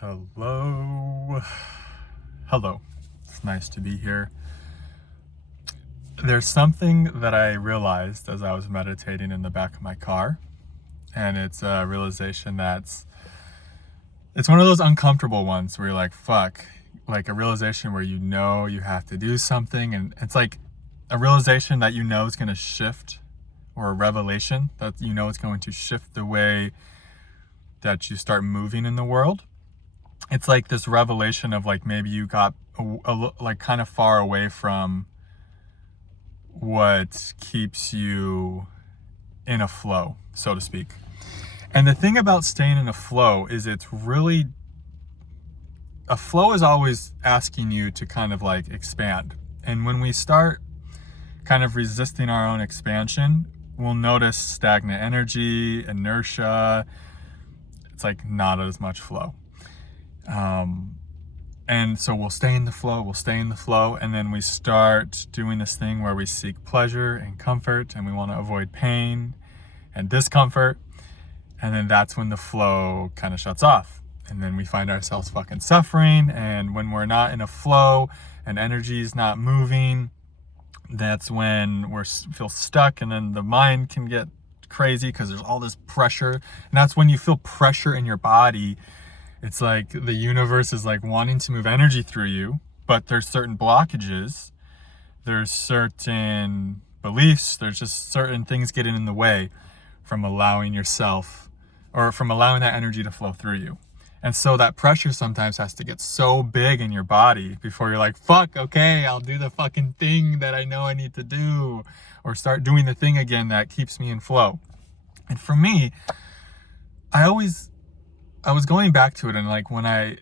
Hello. Hello. It's nice to be here. There's something that I realized as I was meditating in the back of my car, and it's a realization it's one of those uncomfortable ones where you're like, fuck, like a realization where you have to do something, and it's like a realization that is going to shift, or a revelation that is going to shift the way that you start moving in the world. It's like this revelation of like maybe you got like kind of far away from what keeps you in a flow, so to speak. And the thing about staying in a flow is a flow is always asking you to kind of like expand. And when we start kind of resisting our own expansion, we'll notice stagnant energy, inertia. It's like not as much flow. And so we'll stay in the flow, and then we start doing this thing where we seek pleasure and comfort, and we want to avoid pain and discomfort, and then that's when the flow kind of shuts off, and then we find ourselves fucking suffering. And when we're not in a flow and energy is not moving, that's when we feel stuck, and then the mind can get crazy because there's all this pressure, and that's when you feel pressure in your body. It's like the universe is like wanting to move energy through you, but there's certain blockages, there's certain beliefs, there's just certain things getting in the way from allowing yourself, or from allowing that energy to flow through you. And so that pressure sometimes has to get so big in your body before you're like, fuck, okay, I'll do the fucking thing that I know I need to do, or start doing the thing again that keeps me in flow. And for me, I was going back to it, and like when I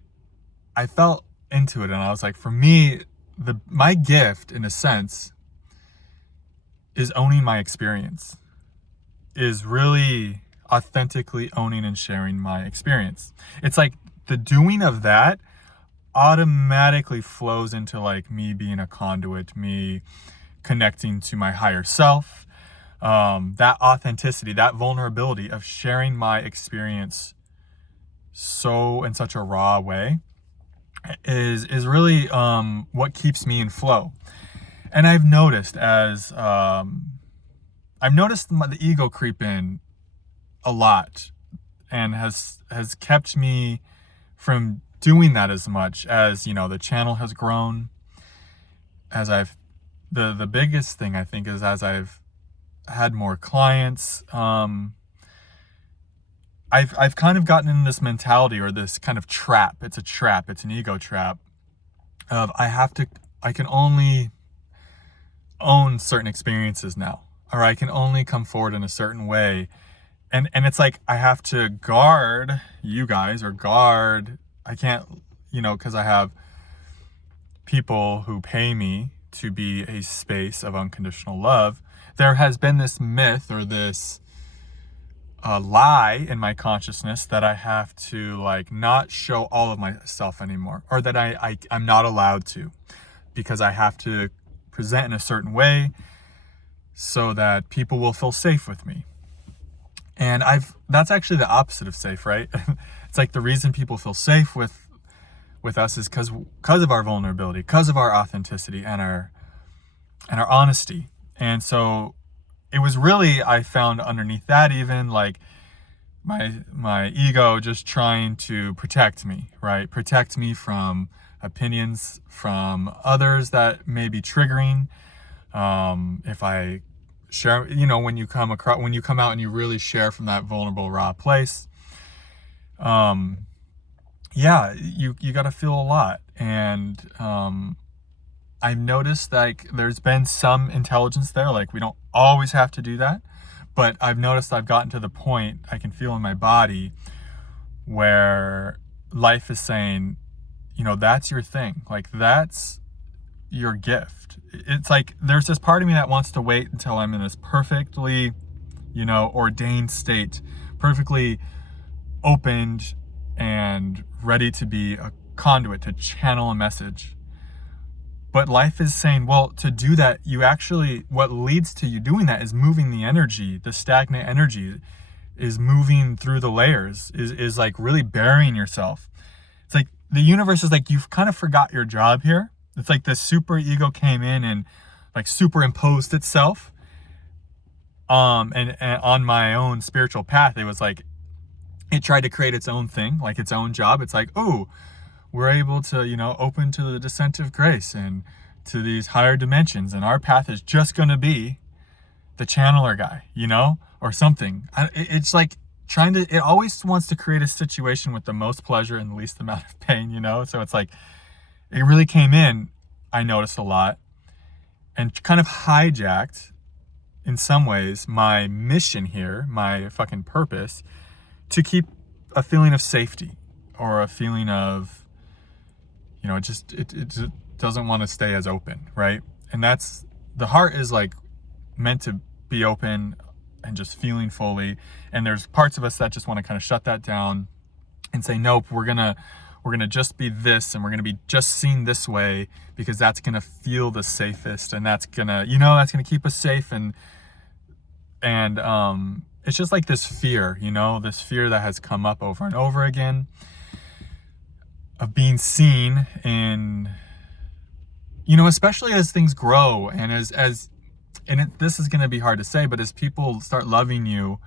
felt into it, and I was like, for me, my gift in a sense is owning my experience, is really authentically owning and sharing my experience. It's like the doing of that automatically flows into like me being a conduit, me connecting to my higher self. That authenticity, that vulnerability of sharing my experience in such a raw way is really what keeps me in flow. And I've noticed the ego creep in a lot, and has kept me from doing that as much as the channel has grown. As the biggest thing I think is, as I've had more clients, I've kind of gotten in this mentality, or this kind of trap. It's a trap. It's an ego trap of I can only own certain experiences now, or I can only come forward in a certain way. And it's like I have to guard you guys, or I can't, because I have people who pay me to be a space of unconditional love. There has been this myth, or this lie in my consciousness, that I have to like not show all of myself anymore, or that I'm not allowed to, because I have to present in a certain way so that people will feel safe with me. And that's actually the opposite of safe, right? It's like the reason people feel safe with us is because of our vulnerability, because of our authenticity and our honesty. And so it was really, I found underneath that, even like my ego just trying to protect me, right? Protect me from opinions from others that may be triggering. If I share, when you come out and you really share from that vulnerable, raw place, you got to feel a lot. And I've noticed like there's been some intelligence there, like we don't always have to do that, but I've noticed I've gotten to the point I can feel in my body where life is saying, that's your thing, like that's your gift. It's like there's this part of me that wants to wait until I'm in this perfectly, ordained state, perfectly opened and ready to be a conduit to channel a message. But life is saying, well, to do that, what leads to you doing that is moving the energy. The stagnant energy is moving through the layers, is like really burying yourself. It's the universe is like, you've kind of forgot your job here. It's like this super ego came in and like superimposed itself. And on my own spiritual path, it was like, it tried to create its own thing, like its own job. It's like, oh, we're able to, open to the descent of grace and to these higher dimensions. And our path is just going to be the channeler guy, or something. It's like it always wants to create a situation with the most pleasure and the least amount of pain, So it's like, it really came in, I noticed a lot, and kind of hijacked, in some ways, my mission here, my fucking purpose, to keep a feeling of safety or a feeling of, it just doesn't want to stay as open, right? And that's, the heart is like meant to be open and just feeling fully. And there's parts of us that just want to kind of shut that down and say, nope, we're gonna just be this, and we're gonna be just seen this way because that's gonna feel the safest, and that's gonna, that's gonna keep us safe. And it's just like this fear, this fear that has come up over and over again of being seen in, especially as things grow and this is going to be hard to say, but as people start loving you,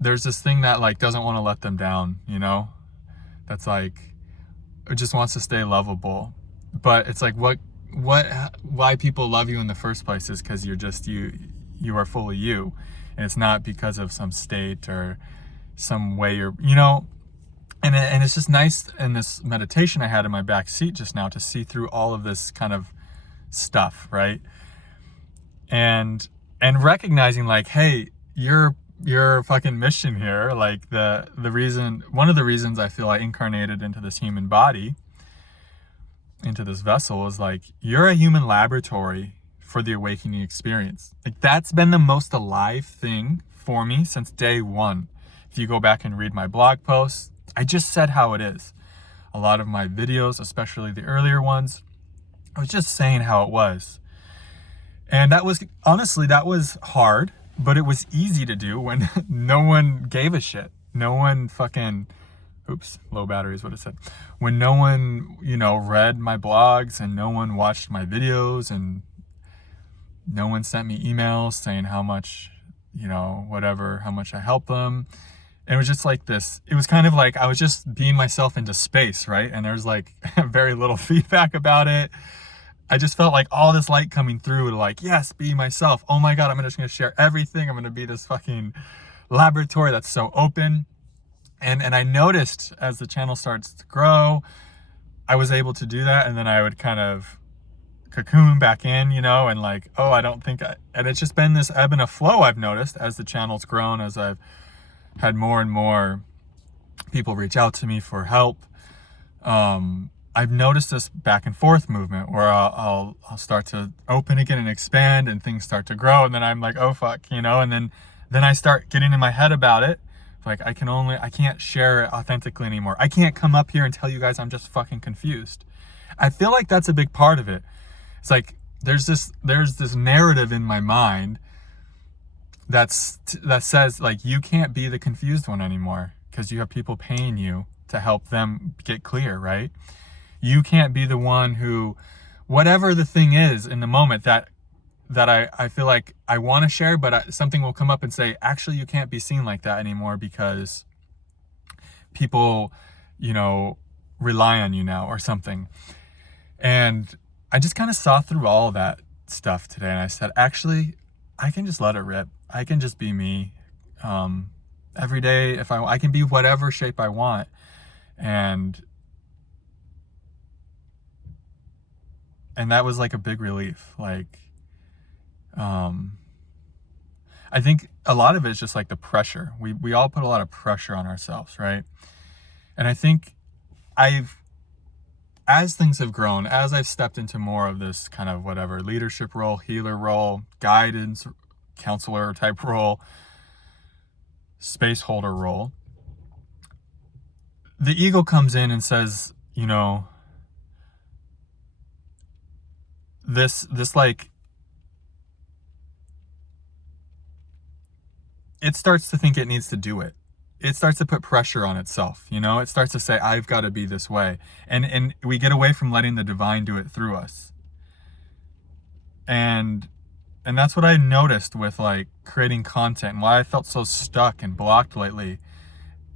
there's this thing that like doesn't want to let them down, that's like, it just wants to stay lovable. But it's like, why people love you in the first place is because you're just you are fully you, and it's not because of some state or some way you're, and it's just nice in this meditation I had in my back seat just now to see through all of this kind of stuff, right? And recognizing like, hey, your fucking mission here, like one of the reasons I feel I incarnated into this human body, into this vessel, is like, you're a human laboratory for the awakening experience. Like, that's been the most alive thing for me since day one. If you go back and read my blog posts, I just said how it is. A lot of my videos, especially the earlier ones, I was just saying how it was. And that was, honestly, that was hard, but it was easy to do when no one gave a shit. No one fucking, low battery is what it said. When no one, read my blogs, and no one watched my videos, and no one sent me emails saying how much, how much I helped them. And it was just like this, it was kind of like I was just being myself into space, right? And there's like very little feedback about it. I just felt like all this light coming through to like, yes, be myself. Oh my God, I'm just going to share everything. I'm going to be this fucking laboratory that's so open. And I noticed as the channel starts to grow, I was able to do that. And then I would kind of cocoon back in, and like, oh, I don't think and it's just been this ebb and a flow I've noticed as the channel's grown, as I've had more and more people reach out to me for help. I've noticed this back and forth movement where I'll start to open again and expand, and things start to grow, and then I'm like, oh fuck, and then I start getting in my head about it. Like, I can't share it authentically anymore. I can't come up here and tell you guys I'm just fucking confused. I feel like that's a big part of it. It's like there's this narrative in my mind that says like, you can't be the confused one anymore because you have people paying you to help them get clear, right? You can't be the one who, whatever the thing is in the moment that I feel like I want to share, but something will come up and say, actually, you can't be seen like that anymore because people, rely on you now or something. And I just kind of saw through all of that stuff today, and I said, actually, I can just let it rip. I can just be me. Every day, if I can be whatever shape I want. And that was like a big relief. Like, I think a lot of it is just like the pressure. We all put a lot of pressure on ourselves, right? And I think as things have grown, as I've stepped into more of this kind of whatever leadership role, healer role, guidance, counselor type role, space holder role, the ego comes in and says, this like, it starts to think it needs to do it. it starts to put pressure on itself, you know? It starts to say, I've got to be this way. And we get away from letting the divine do it through us. And that's what I noticed with like creating content and why I felt so stuck and blocked lately.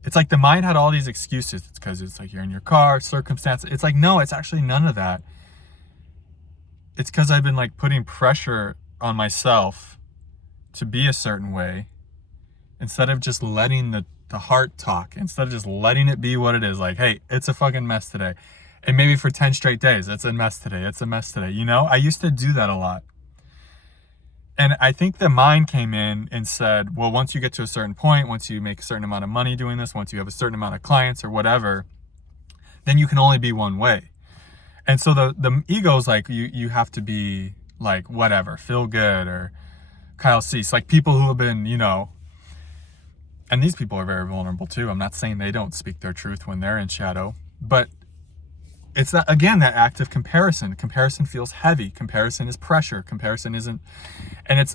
It's like the mind had all these excuses. It's because it's like you're in your car, circumstance. It's like, no, it's actually none of that. It's because I've been like putting pressure on myself to be a certain way instead of just letting the heart talk, instead of just letting it be what it is. Like, hey, it's a fucking mess today. And maybe for 10 straight days, it's a mess today. It's a mess today. You know, I used to do that a lot. And I think the mind came in and said, well, once you get to a certain point, once you make a certain amount of money doing this, once you have a certain amount of clients or whatever, then you can only be one way. And so the ego's like, you have to be like, whatever, feel good, or Kyle Cease, like people who have been, you know, and these people are very vulnerable too. I'm not saying they don't speak their truth when they're in shadow, but it's that, again, that act of comparison. Comparison feels heavy. Comparison is pressure. Comparison isn't, and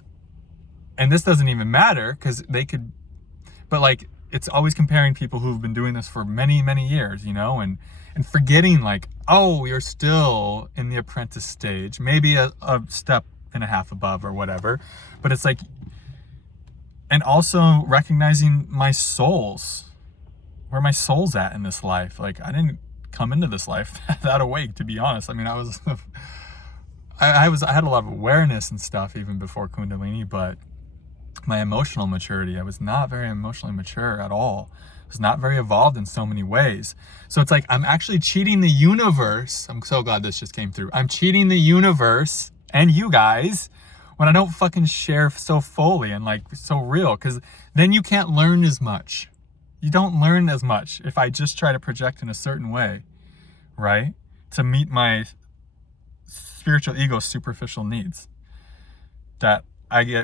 this doesn't even matter because they could, but like, it's always comparing people who've been doing this for many, many years, you know, and forgetting like, oh, you're still in the apprentice stage, maybe a step and a half above or whatever. But it's like, and also recognizing my soul's, where my soul's at in this life. Like, I didn't come into this life that awake, to be honest. I mean, I had a lot of awareness and stuff even before Kundalini, but my emotional maturity, I was not very emotionally mature at all. I was not very evolved in so many ways. So it's like, I'm actually cheating the universe. I'm so glad this just came through. I'm cheating the universe and you guys when I don't fucking share so fully and like so real, because then you can't learn as much. You don't learn as much if I just try to project in a certain way, right? To meet my spiritual ego's superficial needs that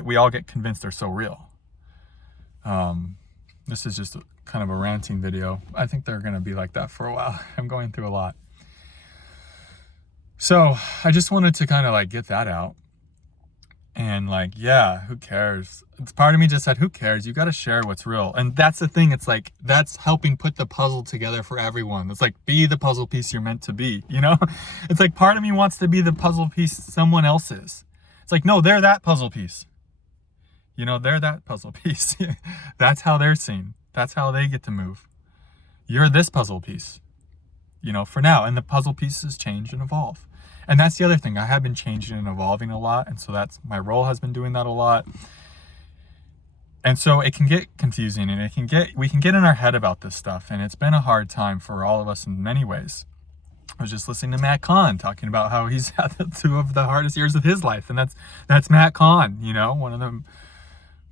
we all get convinced are so real. This is just kind of a ranting video. I think they're going to be like that for a while. I'm going through a lot. So I just wanted to kind of like get that out. And like, yeah, who cares? It's part of me just said, who cares? You got to share what's real. And that's the thing. It's like, that's helping put the puzzle together for everyone. It's like, be the puzzle piece you're meant to be, you know? It's like part of me wants to be the puzzle piece someone else is. It's like, no, they're that puzzle piece. You know, they're that puzzle piece. That's how they're seen. That's how they get to move. You're this puzzle piece, you know, for now. And the puzzle pieces change and evolve. And that's the other thing. I have been changing and evolving a lot. And so that's, my role has been doing that a lot. And so it can get confusing and we can get in our head about this stuff. And it's been a hard time for all of us in many ways. I was just listening to Matt Kahn talking about how he's had two of the hardest years of his life. And that's Matt Kahn, you know, one of the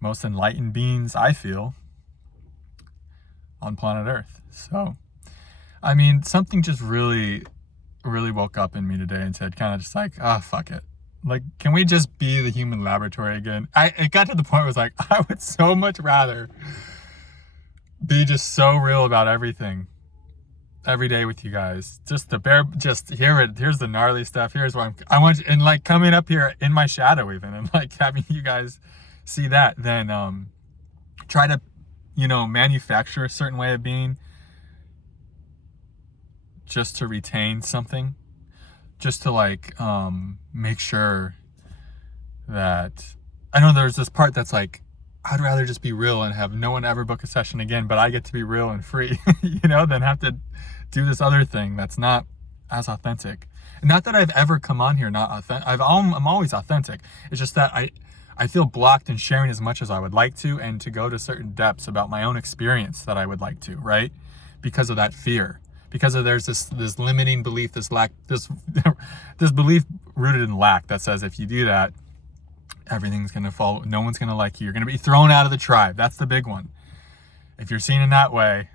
most enlightened beings, I feel, on planet Earth. So, I mean, something just really woke up in me today and said, kind of just like, fuck it. Like, can we just be the human laboratory again? It got to the point where it was like, I would so much rather be just so real about everything every day with you guys. Just here's the gnarly stuff. Here's what I want you, and like coming up here in my shadow even, and like having you guys see that, then try to, you know, manufacture a certain way of being just to retain something, just to like make sure that, I know there's this part that's like, I'd rather just be real and have no one ever book a session again, but I get to be real and free, you know, than have to do this other thing that's not as authentic. And not that I've ever come on here not authentic. I'm always authentic. It's just that I feel blocked in sharing as much as I would like to, and to go to certain depths about my own experience that I would like to, right? Because of that fear. Because of there's this limiting belief, this belief rooted in lack that says if you do that, everything's gonna fall. No one's gonna like you. You're gonna be thrown out of the tribe. That's the big one. If you're seen in that way,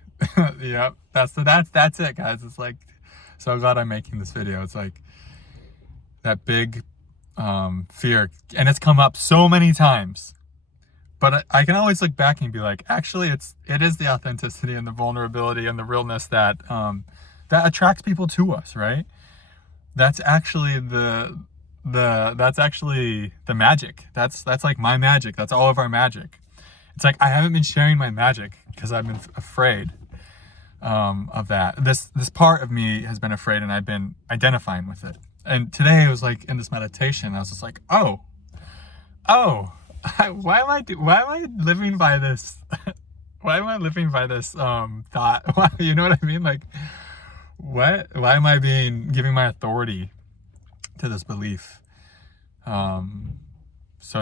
yep, that's it, guys. It's like, so glad I'm making this video. It's like that big fear, and it's come up so many times. But I can always look back and be like, actually, it is the authenticity and the vulnerability and the realness that attracts people to us, right? That's actually the magic. That's like my magic. That's all of our magic. It's like I haven't been sharing my magic because I've been afraid of that. This part of me has been afraid, and I've been identifying with it. And today I was like in this meditation, I was just like, oh, why am I living by this? Why am I living by this thought? Why, you know what I mean? Like, what? Why am I giving my authority to this belief? So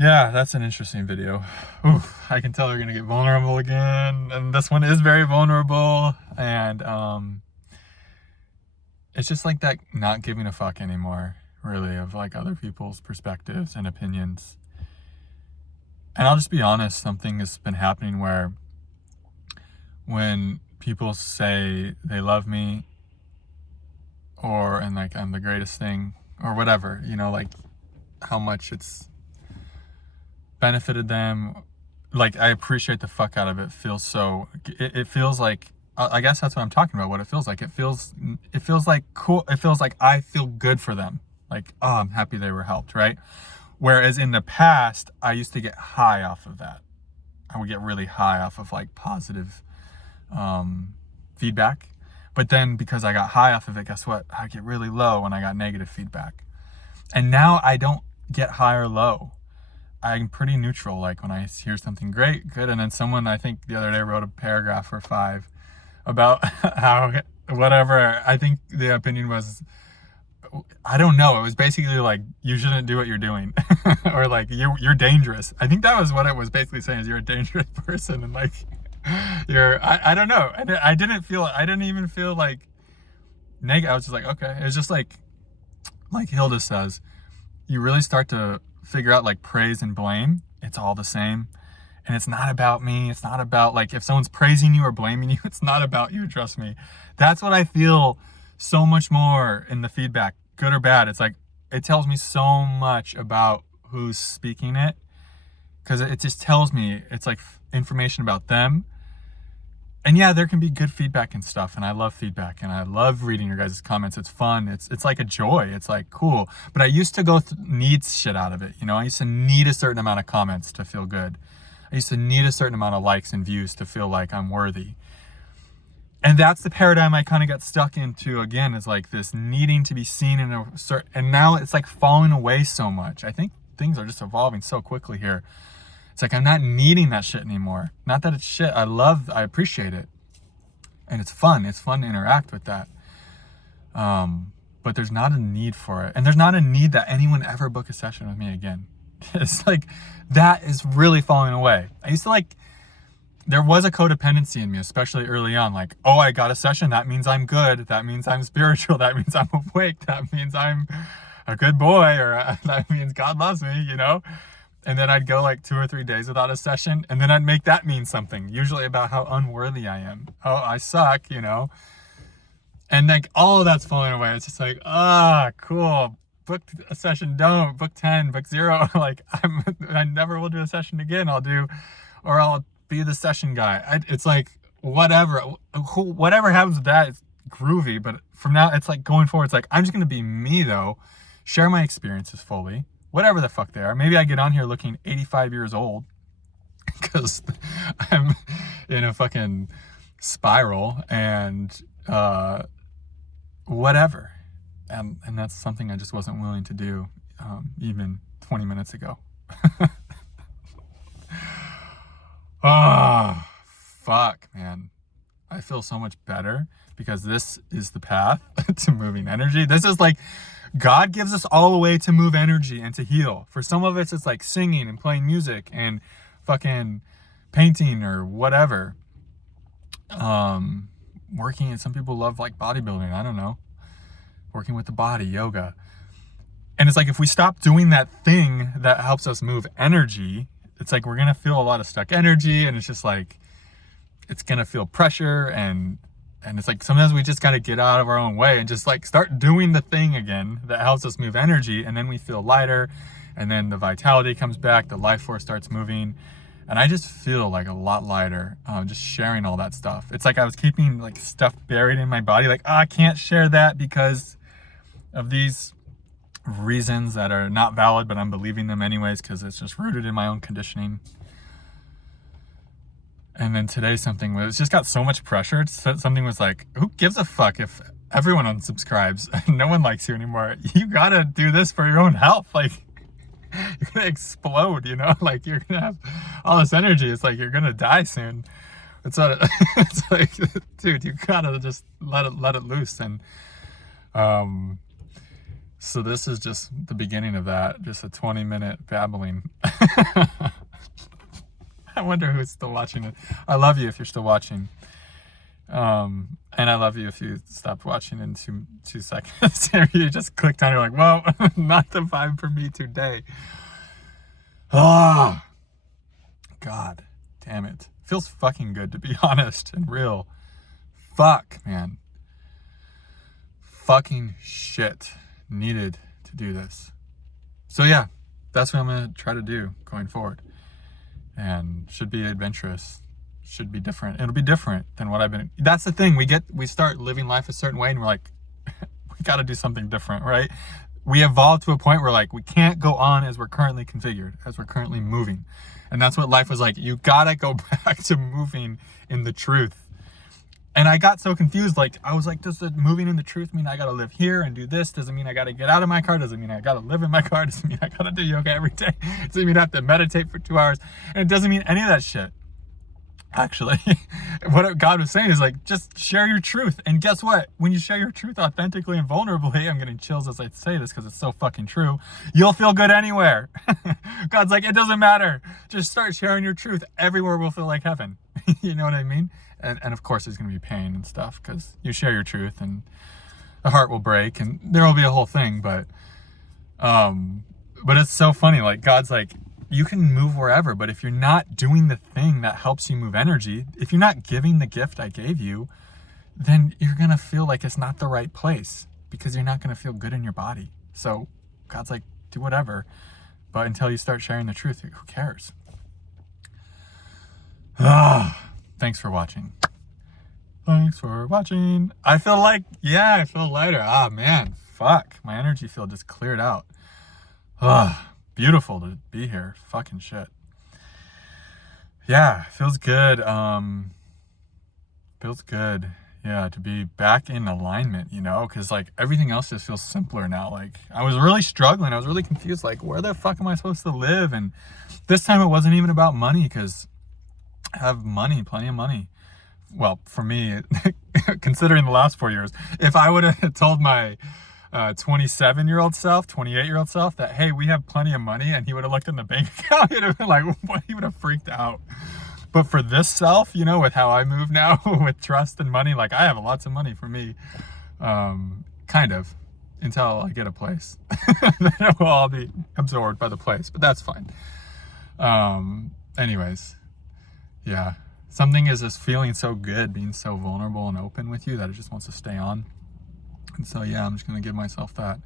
yeah, that's an interesting video. Oof, I can tell we're gonna get vulnerable again, and this one is very vulnerable, and it's just like that not giving a fuck anymore, really, of like other people's perspectives and opinions. And I'll just be honest, something has been happening where when people say they love me, and like I'm the greatest thing, or whatever, you know, like how much it's benefited them, like I appreciate the fuck out of it. It feels like, I guess that's what I'm talking about, what it feels like. It feels like cool. It feels like I feel good for them. Like, oh, I'm happy they were helped, right? Whereas in the past, I used to get high off of that. I would get really high off of like positive feedback. But then because I got high off of it, guess what? I get really low when I got negative feedback. And now I don't get high or low. I'm pretty neutral. Like when I hear something great, good. And then someone, I think the other day, wrote a paragraph or 5 about how whatever, I think the opinion was, I don't know. It was basically like, you shouldn't do what you're doing or like, you're dangerous. I think that was what it was basically saying, is you're a dangerous person. And like, I don't know. And I didn't even feel like negative. I was just like, okay. It was just like Hilda says, you really start to figure out like praise and blame. It's all the same. And it's not about me. It's not about like, if someone's praising you or blaming you, it's not about you. Trust me. That's what I feel so much more in the feedback, good or bad. It's like, it tells me so much about who's speaking it, because it just tells me, it's like information about them. And yeah, there can be good feedback and stuff, and I love feedback, and I love reading your guys' comments. It's fun. It's like a joy. It's like cool. But I used to need shit out of it. You know, I used to need a certain amount of comments to feel good. I used to need a certain amount of likes and views to feel like I'm worthy. And that's the paradigm I kind of got stuck into again, is like this needing to be seen in a certain, and now it's like falling away so much. I think things are just evolving so quickly here. It's like, I'm not needing that shit anymore. Not that it's shit. I appreciate it. And it's fun. It's fun to interact with that. But there's not a need for it. And there's not a need that anyone ever book a session with me again. It's like, that is really falling away. I used to like, there was a codependency in me, especially early on. Like, oh, I got a session. That means I'm good. That means I'm spiritual. That means I'm awake. That means I'm a good boy, or that means God loves me, you know? And then I'd go like 2 or 3 days without a session, and then I'd make that mean something, usually about how unworthy I am. Oh, I suck, you know? And like all of that's falling away. It's just like, cool. Book a session, don't. Book 10, book 0. Like, I never will do a session again. I'll be the session guy. It's like, whatever happens with that, it's groovy. But from now, it's like going forward, it's like, I'm just going to be me though, share my experiences fully. Whatever the fuck they are. Maybe I get on here looking 85 years old because I'm in a fucking spiral and whatever. And that's something I just wasn't willing to do even 20 minutes ago. Oh, fuck, man. I feel so much better because this is the path to moving energy. This is like, God gives us all a way to move energy and to heal. For some of us, it's like singing and playing music and fucking painting or whatever. Working, and some people love like bodybuilding, I don't know. Working with the body, yoga. And it's like, if we stop doing that thing that helps us move energy, it's like we're going to feel a lot of stuck energy, and it's just like, it's going to feel pressure, and it's like sometimes we just got to get out of our own way and just like start doing the thing again that helps us move energy, and then we feel lighter, and then the vitality comes back, the life force starts moving, and I just feel like a lot lighter just sharing all that stuff. It's like I was keeping like stuff buried in my body, like, I can't share that because of these reasons that are not valid, but I'm believing them anyways because it's just rooted in my own conditioning. And then today something was just got so much pressure. Something was like, who gives a fuck if everyone unsubscribes and no one likes you anymore? You gotta do this for your own health. Like, you're gonna explode, you know? Like, you're gonna have all this energy. It's like you're gonna die soon. It's like, dude, you gotta just let it loose. And so this is just the beginning of that. Just a 20-minute babbling. I wonder who's still watching it. I love you if you're still watching. And I love you if you stopped watching in two seconds. You just clicked on it, you're like, well, not the vibe for me today. Oh, God damn it. Feels fucking good, to be honest and real. Fuck, man. Fucking shit. Needed to do this. So yeah, that's what I'm going to try to do going forward. And should be adventurous, should be different. It'll be different than what I've been. That's the thing. We start living life a certain way and we're like, we got to do something different, right? We evolve to a point where like, we can't go on as we're currently configured, as we're currently moving. And that's what life was like. You got to go back to moving in the truth. And I got so confused. Like, I was like, does the moving in the truth mean I got to live here and do this? Does it mean I got to get out of my car? Does it mean I got to live in my car? Does it mean I got to do yoga every day? Does it mean I have to meditate for 2 hours? And it doesn't mean any of that shit. Actually, what God was saying is like, just share your truth. And guess what? When you share your truth authentically and vulnerably, I'm getting chills as I say this because it's so fucking true, you'll feel good anywhere. God's like, it doesn't matter. Just start sharing your truth. Everywhere will feel like heaven. You know what I mean? And of course, there's going to be pain and stuff because you share your truth and the heart will break and there will be a whole thing. But it's so funny. Like, God's like, you can move wherever, but if you're not doing the thing that helps you move energy, if you're not giving the gift I gave you, then you're going to feel like it's not the right place because you're not going to feel good in your body. So God's like, do whatever. But until you start sharing the truth, who cares? Thanks for watching. Thanks for watching. I feel lighter. Ah, man, fuck. My energy field just cleared out. Beautiful to be here. Fucking shit. Yeah, feels good. Feels good. Yeah, to be back in alignment, you know, because like everything else just feels simpler now. Like, I was really struggling. I was really confused. Like, where the fuck am I supposed to live? And this time it wasn't even about money because I have money, plenty of money. Well, for me, considering the last 4 years, if I would have told my 27-year-old self, 28-year-old self that, hey, we have plenty of money, and he would have looked in the bank account, he'd have been like, what? He would have freaked out. But for this self, you know, with how I move now, with trust and money, like, I have lots of money for me, kind of, until I get a place. Then it will all be absorbed by the place, but that's fine. Anyways, yeah. Something is just feeling so good, being so vulnerable and open with you that it just wants to stay on. And so, yeah, I'm just going to give myself that.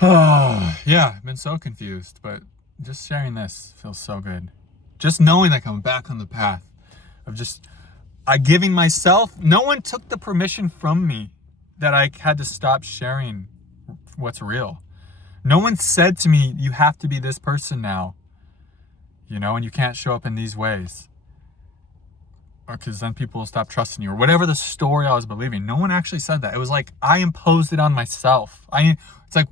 Yeah, I've been so confused, but just sharing this feels so good. Just knowing that I'm back on the path of giving myself, no one took the permission from me that I had to stop sharing what's real. No one said to me, you have to be this person now, you know, and you can't show up in these ways. Or because then people will stop trusting you, or whatever the story I was believing. No one actually said that. It was like I imposed it on myself. It's like,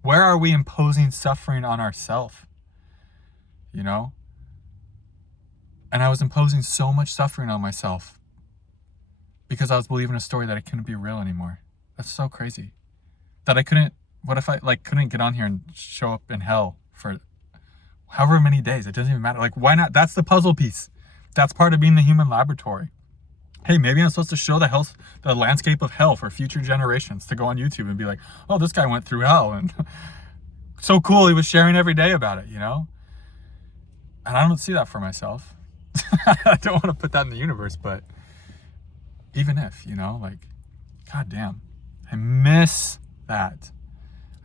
where are we imposing suffering on ourselves? You know? And I was imposing so much suffering on myself because I was believing a story that it couldn't be real anymore. That's so crazy. That I couldn't, what if I couldn't get on here and show up in hell for however many days? It doesn't even matter. Like, why not? That's the puzzle piece. That's part of being the human laboratory. Hey, maybe I'm supposed to show the landscape of hell for future generations to go on YouTube and be like, oh, this guy went through hell and so cool. He was sharing every day about it, you know? And I don't see that for myself. I don't want to put that in the universe, but even if, you know, like, goddamn, I miss that.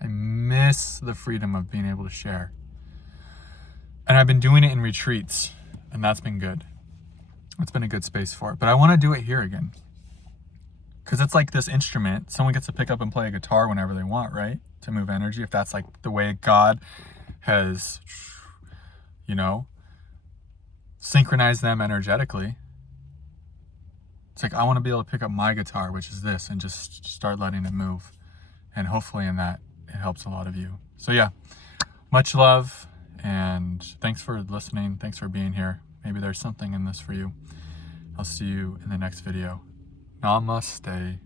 I miss the freedom of being able to share. And I've been doing it in retreats, and that's been good. It's been a good space for it. But I want to do it here again. Because it's like this instrument. Someone gets to pick up and play a guitar whenever they want, right? to move energy, if that's like the way God has, you know, synchronized them energetically. It's like, I want to be able to pick up my guitar, which is this, and just start letting it move. And hopefully in that, it helps a lot of you. So yeah, much love, and thanks for listening. Thanks for being here. Maybe there's something in this for you. I'll see you in the next video. Namaste.